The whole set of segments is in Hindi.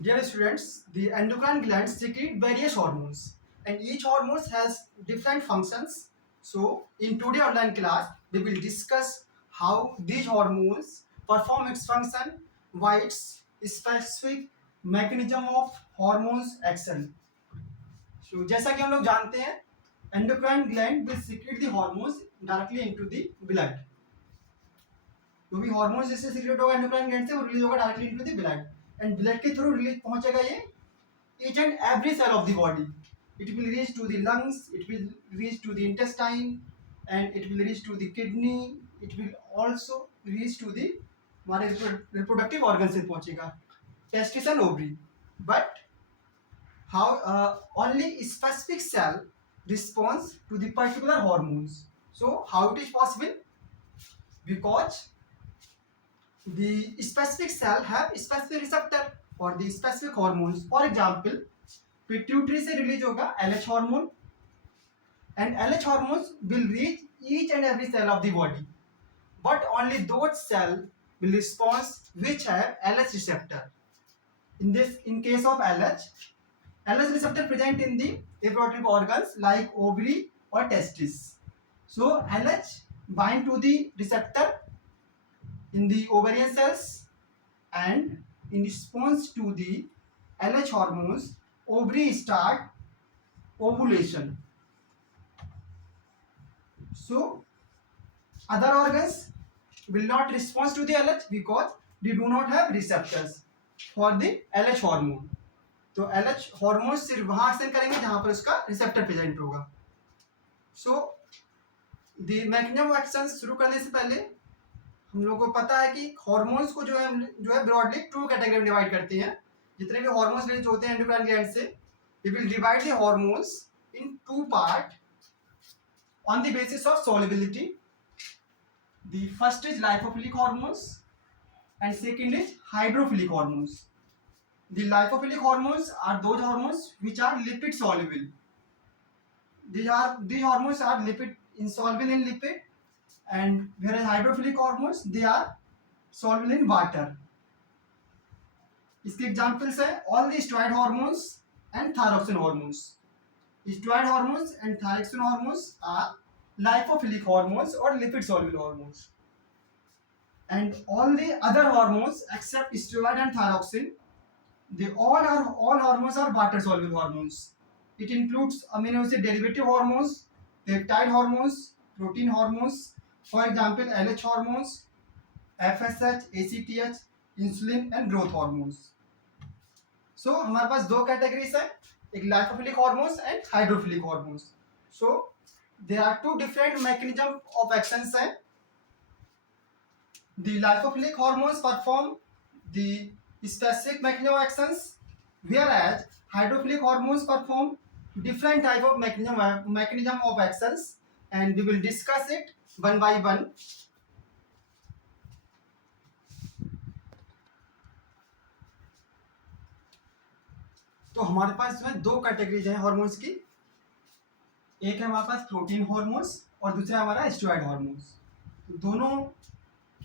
Dear students, the endocrine glands secrete various hormones and each hormone has different functions. So, in today online class, we will discuss how these hormones perform its function, why its specific mechanism of hormones action. So, जैसा कि हम लोग जानते हैं, endocrine gland will secrete the hormones directly into the blood. क्योंकि हार्मोन जैसे सीक्रेट होगा एंडोक्राइन ग्लैंड से वो रिलीज होगा directly into the blood and blood के थ्रू रिलीज पहुंचेगा ये each and every cell of the body. It will reach to the lungs, it will reach to the intestine, and it will reach to the kidney. It will also reach to the हमारे reproductive organs से पहुंचेगा testis and ovary. But how only specific cell responds to the particular hormones. So how it is possible? Because the specific cell have specific receptor for the specific hormones. For example, pituitary से release होगा LH hormone and LH hormones will reach each and every cell of the body, but only those cell will respond which have LH receptor. In case of LH receptor present in the reproductive organs like ovary or testis. So LH bind to the receptor in the ovarian cells and in response to the LH hormones, ovary start ovulation. So other organs will not respond to the LH because they do not have receptors for the LH hormone. तो LH hormone सिर्फ वहां एक्शन करेंगे जहां पर उसका रिसेप्टर प्रेजेंट होगा. So the mechanism of action शुरू करने से पहले हम लोगों को पता है कि हार्मोन्स को जो है ब्रॉडली टू कैटेगरी में डिवाइड करते हैं. जितने भी हार्मोन्स रिलीज होते हैं एंडोक्राइन ग्लैंड से, we will divide the hormones in two part on the basis of solubility. The first is lipophilic hormones and second is hydrophilic hormones. The lipophilic hormones are those hormones which are lipid soluble. These hormones are lipid insoluble in lipid, and whereas hydrophilic hormones they are soluble in water. इसके एग्जांपल्स है all the steroid hormones and thyroxine hormones. Steroid hormones and thyroxine hormones are lipophilic hormones or lipid soluble hormones. And all the other hormones except steroid and thyroxine, all hormones are water soluble hormones. It includes amino acid derivative hormones, peptide hormones, protein hormones, for example LH hormones, FSH, ACTH, insulin and growth hormones. So हमारे पास दो कैटेगरीज है, एक lipophilic hormones and hydrophilic hormones. So there are two different mechanism of actions हैं. The lipophilic hormones perform the specific mechanism of actions, whereas hydrophilic hormones perform different type of mechanism of actions, and we will discuss it one by one. तो हमारे पास जो है दो कैटेगरीज हैं हार्मोन्स की. एक है हमारे पास प्रोटीन हार्मोन्स और दूसरा हमारा स्टेरॉइड हार्मोन्स. तो दोनों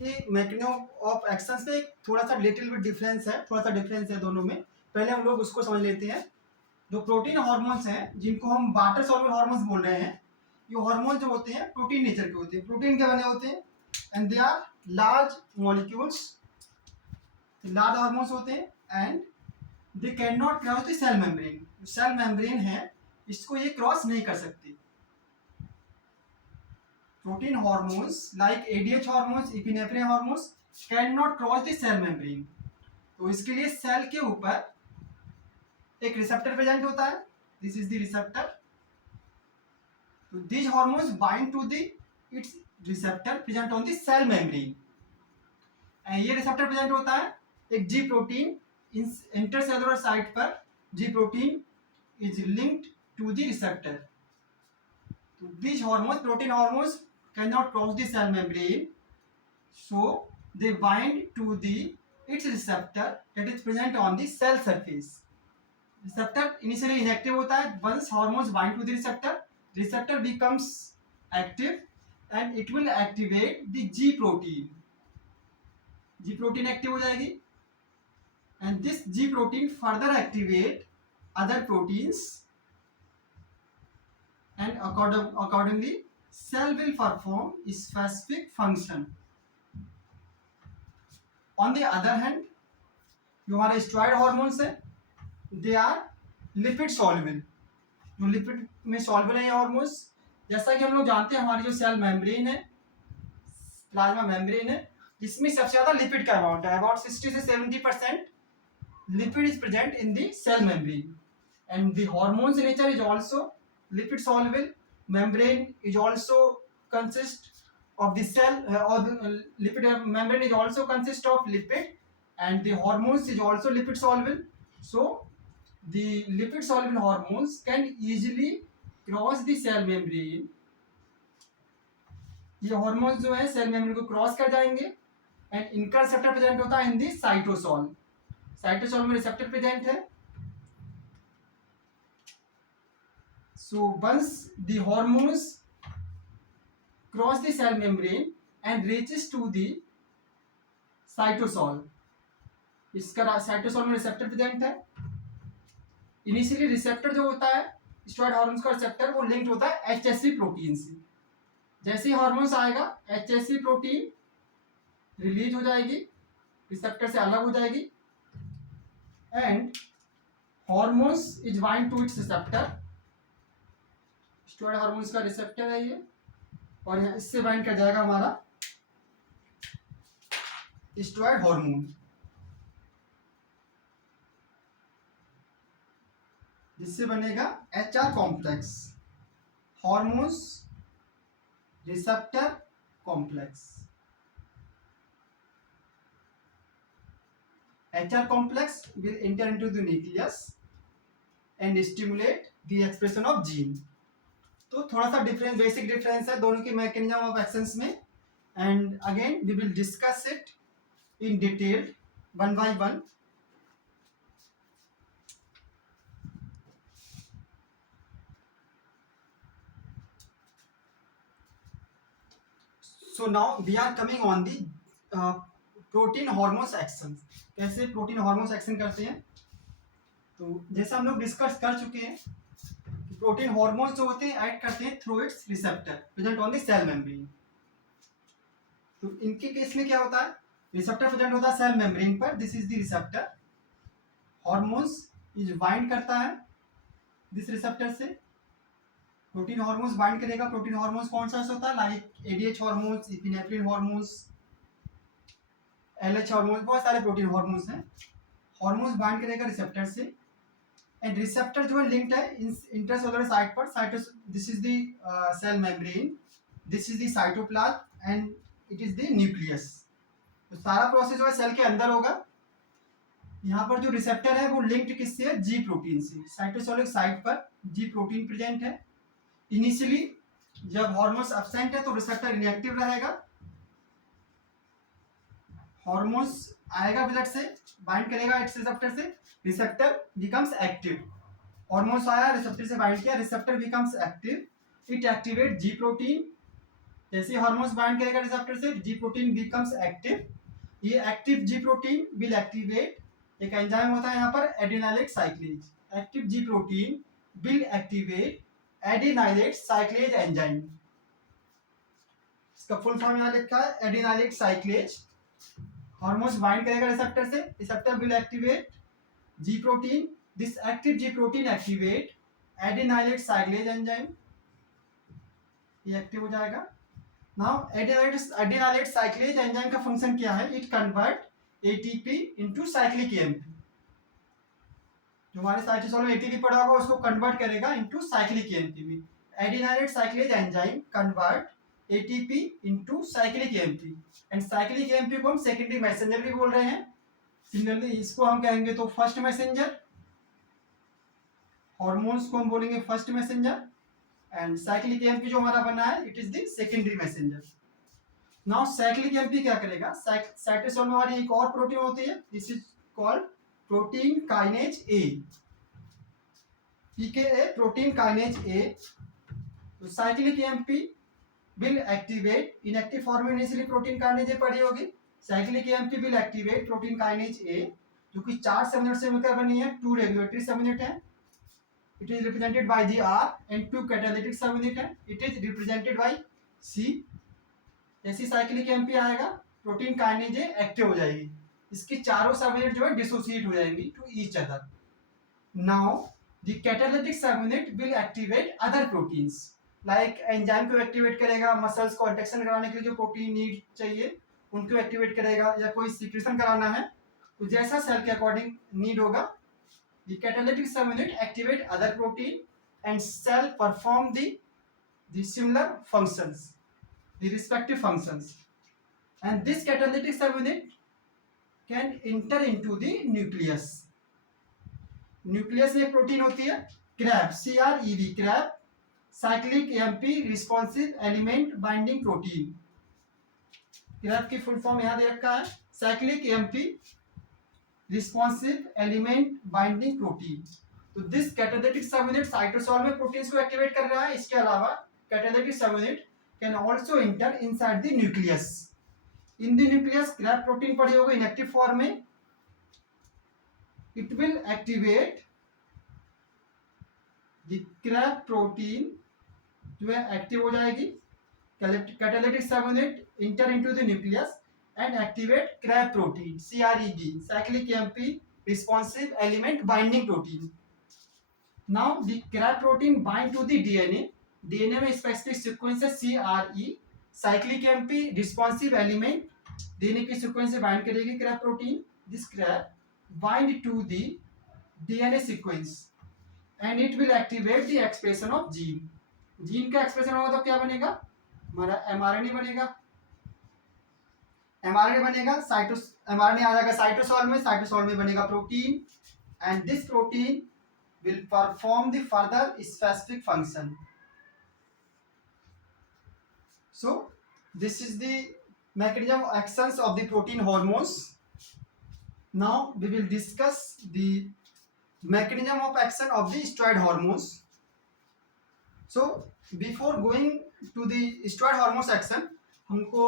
के मैकेनिज्म ऑफ एक्शंस में थोड़ा सा लिटिल बिट डिफरेंस है, दोनों में. पहले हम लोग उसको समझ लेते हैं. जो प्रोटीन हार्मोन्स हैं जिनको हम वाटर सॉल्युबल हार्मोन्स बोल रहे हैं, ये हार्मोन जो होते हैं प्रोटीन नेचर के होते हैं. प्रोटीन के बने होते हैं and they are large molecules, large hormones होते हैं and they can not cross the cell membrane. Cell membrane है इसको ये क्रॉस नहीं कर सकती. Protein hormones like ADH hormones, epinephrine hormones can not cross the cell membrane. तो इसके लिए सेल के ऊपर एक रिसेप्टर प्रेजेंट होता है. This is the receptor. तो these hormones bind to the its receptor present on the cell membrane. ये रिसेप्टर प्रेजेंट होता है एक जी प्रोटीन इंटरसेलुलर साइट पर. G protein is linked to the receptor. So these hormones, protein hormones, cannot cross the cell membrane, so they bind to the its receptor that is present on the cell surface. Receptor initially inactive होता है. Once hormones bind to the receptor, receptor becomes active and it will activate the G protein. G protein active हो जाएगी and this G protein further activate other proteins, and accordingly cell will perform a specific function. On the other hand, जो हमारे स्टेरॉइड हॉर्मोन्स है, दे आर लिपिड सॉल्युबल, जो लिपिड में सॉल्युबल है ये हॉर्मोन्स। जैसा कि हम लोग जानते हैं हमारी जो सेल मेम्ब्रेन है, प्लाज्मा मेम्ब्रेन है, जिसमें सबसे ज्यादा लिपिड का अमाउंट है, अबाउट 60 से 70% lipid is present in the cell membrane, and the hormones nature is also lipid soluble. Membrane is also consist of the cell or the lipid membrane is also consist of lipid, and the hormones is also lipid soluble. So the lipid soluble hormones can easily cross the cell membrane. ये हॉर्मोन्स जो है सेल मेम्ब्रेन को क्रॉस कर जाएंगे, एंड इनका रिसेप्टर प्रेजेंट होता है इन दी साइटोसोल। साइटोसोल में रिसेप्टर प्रेजेंट है। So once the hormones cross the cell membrane and reaches to the cytosol, इसका साइटोसोल में रिसेप्टर प्रेजेंट है। इनिशियली रिसेप्टर जो होता है स्टेरॉइड हार्मोन्स का रिसेप्टर, वो लिंक्ड होता है एचएससी प्रोटीन से। जैसे ही हार्मोन्स आएगा एचएससी प्रोटीन रिलीज हो जाएगी, रिसेप्टर से अलग हो जाएगी, and hormones is bind to its receptor. Steroid hormones का रिसेप्टर है ये, और यहाँ इससे बाइंड कर जाएगा हमारा स्टेरॉइड हार्मोन, जिससे बनेगा HR complex, hormones receptor complex. HR complex will enter into the nucleus and stimulate the expression of gene. तो थोड़ा सा डिफरेंस, बेसिक डिफरेंस है दोनों की मैकेनिज्म ऑफ एक्शंस में, and again we will discuss it in detail one by one. So now we are coming on the protein hormones action. कैसे प्रोटीन हार्मोन्स एक्शन करते हैं, तो जैसा हम लोग डिस्कस कर चुके हैं, प्रोटीन हार्मोन्स जो होते हैं एक्ट करते हैं through its receptor present on the cell membrane. तो इनके केस में क्या होता है, रिसेप्टर प्रेजेंट होता है सेल मेम्ब्रेन पर, this is the receptor. Hormones is bind करता है दिस रिसेप्टर से, प्रोटीन हार्मोन्स बाइंड करेगा। प्रोटीन हार्मोन्स कौन सा होता है, like ADH hormones, epinephrine hormones, LH hormones, बहुत सारे प्रोटीन हार्मोन्स हैं। हार्मोन्स बाइंड करेगा रिसेप्टर से, एंड रिसेप्टर जो है लिंक्ड है इंट्रासेलुलर साइट पर। Cytosol, this is the cell membrane, this is the cytoplasm, and it is the nucleus. तो सारा प्रोसेस जो है सेल के अंदर होगा। यहाँ पर जो रिसेप्टर है वो लिंक्ड किससे है, जी प्रोटीन से। साइटोसोलिक साइट पर जी प्रोटीन प्रेजेंट है। इनिशियली जब हार्मोन्स एब्सेंट है तो रिसेप्टर इनएक्टिव रहेगा, हार्मोन्स आएगा ब्लड से, बाइंड करेगा इट्स रिसेप्टर से, रिसेप्टर बिकम्स एक्टिव। हार्मोन्स आया, रिसेप्टर से बाइंड किया, receptor becomes active, it activate ji protein. जैसे हार्मोन्स बाइंड करेगा रिसेप्टर से, जी प्रोटीन बिकम्स एक्टिव। ये active ji protein will activate एक एंजाइम होता है यहाँ पर, adenylate साइक्लेज। Active ji protein will activate adenylate साइक्लेज enzyme. इसका फुल फॉर्म यहाँ लिखा है, एडिनाइलेट साइक्लेज। हार्मोन्स बाइंड करेगा रिसेप्टर से, receptor will activate ji protein, this active ji protein activate adenylate साइक्लेज enzyme, ये एक्टिव हो जाएगा। नाउ एडिनाइलेट साइक्लेज एंजाइम का फंक्शन क्या है, it convert ATP into cyclic AMP. जो हमारे साइटोसोल में एटीपी पड़ा होगा उसको कन्वर्ट करेगा इनटू साइक्लिक एएमपी में। Adenylate साइक्लेज enzyme convert ATP into cyclic AMP, and cyclic AMP को हम सेकेंडरी मैसेंजर भी बोल रहे हैं। सिमिलरली इसको हम कहेंगे तो फर्स्ट मैसेंजर, हार्मोन्स को हम बोलेंगे first messenger, and cyclic AMP जो हमारा बना है it is the secondary messenger. Now cyclic AMP क्या करेगा, साइटोसोल में हमारी एक और प्रोटीन होती है, this is called protein kinase A, PKA, protein kinase A. तो cyclic AMP will activate inactive form में इनिशियली प्रोटीन काइनेज ए पड़ी होगी, cyclic AMP will activate protein kinase A, क्योंकि 4 सब यूनिट से मिलकर बनी है, 2 रेगुलेटरी सब यूनिट है, it is represented by the R, and 2 catalytic सब यूनिट है, it is represented by C. जैसे साइक्लिक एमपी आएगा, प्रोटीन काइनेज एक्टिव हो जाएगी, इसकी चारों सब यूनिट जो है डिसोसिएट हो जाएंगी to each other. Now the catalytic सब unit will activate other proteins, like enzyme को एक्टिवेट करेगा, मसल्स को कंट्रैक्शन कराने के लिए जो प्रोटीन नीड चाहिए उनको एक्टिवेट करेगा, या कोई सिक्रेशन कराना है तो जैसा सेल के अकॉर्डिंग नीड होगा, द कैटालिटिक सब unit activate other protein and cell perform the similar functions, the respective functions, and this catalytic subunit can enter into the nucleus. Nucleus में एक प्रोटीन होती है crab, CREB, crab cyclic AMP responsive element binding protein. Crab की फुल फॉर्म यहाँ दे रखा है, cyclic AMP responsive element binding protein. तो दिस कैटालिटिक सबयूनिट साइटोसोल में प्रोटीन्स को एक्टिवेट कर रहा है। इसके अलावा catalytic subunit can also enter inside the nucleus. In the nucleus crab protein पड़ी होगी इनएक्टिव फॉर्म में, it will activate the CREB protein जो है एक्टिव हो जाएगी, catalytic subunit enter into the nucleus and activate CREB protein CREB, cyclic AMP responsive element binding protein. Now the CREB protein bind to the DNA. DNA में स्पेसिफिक सीक्वेंस है CRE, cyclic AMP responsive element, DNA की सीक्वेंस से बाइंड करेगी CREB protein. This CREB bind to the DNA sequence and it will activate the expression of gene. Gene का एक्सप्रेशन होगा तो क्या बनेगा, हमारा mRNA बनेगा, mRNA बनेगा, mRNA आ जाएगा साइटोसोल में, साइटोसोल में बनेगा protein, and this protein will perform the further specific function. So this is the mechanism of actions of the protein hormones. Now we will discuss the mechanism of action of the steroid hormones. So before going to the steroid hormones action, हमको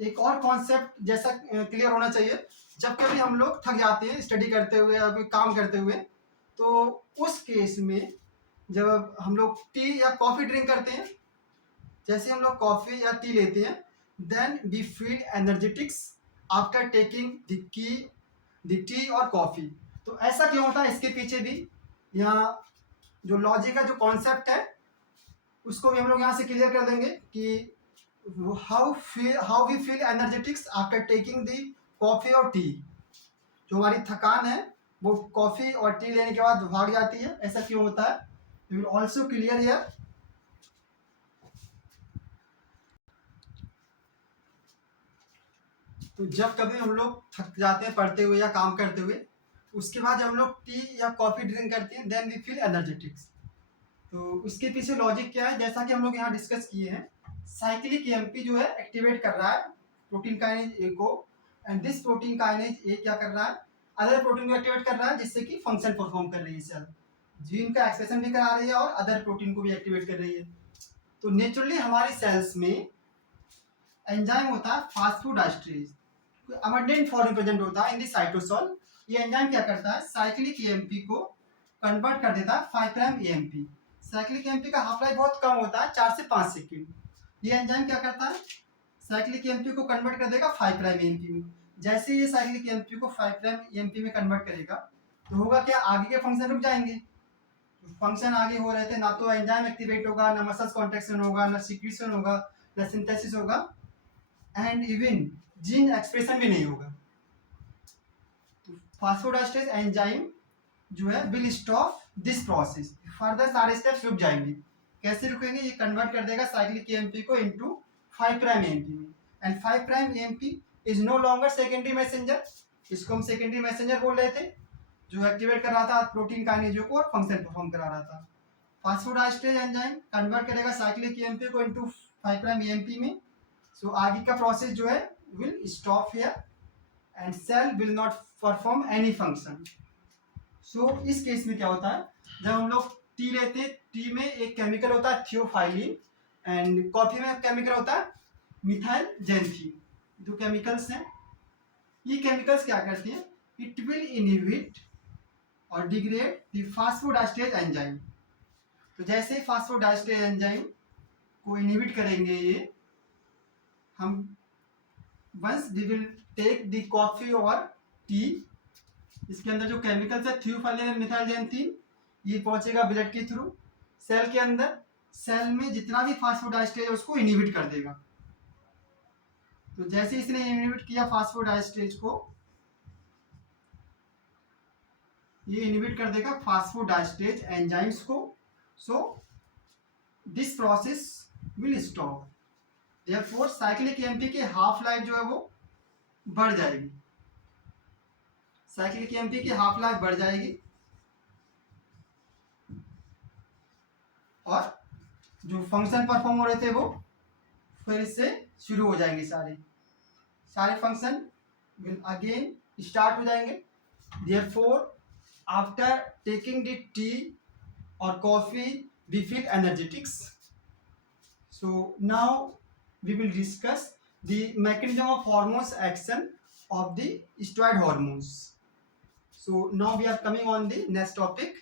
एक और कॉन्सेप्ट जैसा क्लियर होना चाहिए। जब कभी हम लोग थक जाते हैं स्टडी करते हुए या कोई काम करते हुए, तो उस केस में जब हम लोग टी या कॉफ़ी ड्रिंक करते हैं, जैसे हम लोग कॉफ़ी या टी लेते हैं, then we feel energetics after taking the tea और कॉफ़ी। तो ऐसा क्यों होता है, इसके पीछे भी यहाँ जो लॉजिक का जो कॉन्सेप्ट है उसको भी हम लोग यहाँ से क्लियर कर देंगे कि how we feel energetics after taking the coffee और टी। जो हमारी थकान है वो कॉफ़ी और टी लेने के बाद भाग जाती है, ऐसा क्यों होता है, we will also clear here. तो जब कभी हम लोग थक जाते हैं पढ़ते हुए या काम करते हुए, उसके बाद जब हम लोग टी या कॉफ़ी ड्रिंक करते हैं, देन वी फील एनर्जेटिक्स। तो उसके पीछे लॉजिक क्या है, जैसा कि हम लोग यहाँ डिस्कस किए हैं, साइक्लिक एमपी जो है एक्टिवेट कर रहा है प्रोटीन काइनेज ए को, एंड दिस प्रोटीन काइनेज ए क्या कर रहा है, अदर प्रोटीन को एक्टिवेट कर रहा है, जिससे कि फंक्शन परफॉर्म कर रही है सेल, जीन का एक्सप्रेशन भी करा रही है और अदर प्रोटीन को भी एक्टिवेट कर रही है। तो नेचुरली हमारे सेल्स में एंजाइम होता है फास्फोडाइस्ट्रेज, अबंडेंट फॉर्म में प्रेजेंट होता है इन द साइटोसोल। ये एंजाइम क्या करता है, साइक्लिक एएमपी को कन्वर्ट कर देता है 5 प्राइम एएमपी। साइक्लिक एएमपी का हाफ लाइफ बहुत कम होता है, 4 से 5 सेकंड। ये एंजाइम क्या करता है, साइक्लिक एएमपी को कन्वर्ट कर देगा 5 प्राइम एएमपी में। जैसे ये साइक्लिक एएमपी को 5 प्राइम एएमपी में कन्वर्ट करेगा तो होगा क्या, आगे के फंक्शन रुक जाएंगे। फंक्शन आगे हो रहे थे, ना तो एंजाइम एक्टिवेट होगा, ना मसल्स कॉन्ट्रैक्शन होगा, ना सिक्रीशन होगा, ना सिंथेसिस होगा, एंड इवन जीन एक्सप्रेशन भी नहीं होगा। तो फास्फोडाइस्ट्रेज एंजाइम जो है will stop this process, further सारे स्टेप्स रुक जाएंगे। कैसे रुकेंगे, ये कन्वर्ट कर देगा साइक्लिक एएमपी को इनटू 5 प्राइम एएमपी में, and 5 prime AMP is no longer secondary messenger. इसको हम सेकेंडरी मैसेंजर बोल रहे थे, जो एक्टिवेट कर रहा था प्रोटीन काइनेजों को और फंक्शन परफॉर्म करा रहा था। फास्फोडाइस्ट्रेज एंजाइम कन्वर्ट करेगा साइक्लिक एएमपी को इनटू 5 प्राइम एएमपी में। सो आगे का प्रोसेस जो है will stop here and cell will not perform any function. So इस केस में क्या होता है, जब हम लोग टी लेते हैं, टी में एक केमिकल होता है थियोफाइलिन, एंड कॉफी में केमिकल होता है मिथाइल जेंथीन। जो केमिकल्स हैं, ये केमिकल्स क्या करते हैं, it will inhibit or degrade the phosphodiesterase enzyme. तो जैसे phosphodiesterase enzyme को inhibit करेंगे ये, हम once we will take the coffee or tea, इसके अंदर जो केमिकल्स है थियोफाइलिन मिथाइलजैंथीन, ये पहुंचेगा ब्लड के थ्रू सेल के अंदर, सेल में जितना भी फास्फोडाइस्टेरेज है उसको इनहिबिट कर देगा. तो जैसे इसने इनहिबिट किया फास्फोडाइस्टेरेज को, ये इनहिबिट कर देगा फास्फोडाइस्टेरेज एंजाइम्स को. So this process will stop. Therefore cyclic AMP की हाफ लाइफ जो है वो बढ़ जाएगी. साइक्लिक एएमपी की हाफ लाइफ बढ़ जाएगी और जो फंक्शन परफॉर्म हो रहे थे वो फिर से शुरू हो जाएंगे. सारे फंक्शन विल अगेन स्टार्ट हो जाएंगे. Therefore after taking the tea और coffee we feel energetics. So now we will discuss the mechanism of hormones action of the steroid hormones. So now we are coming on the next topic.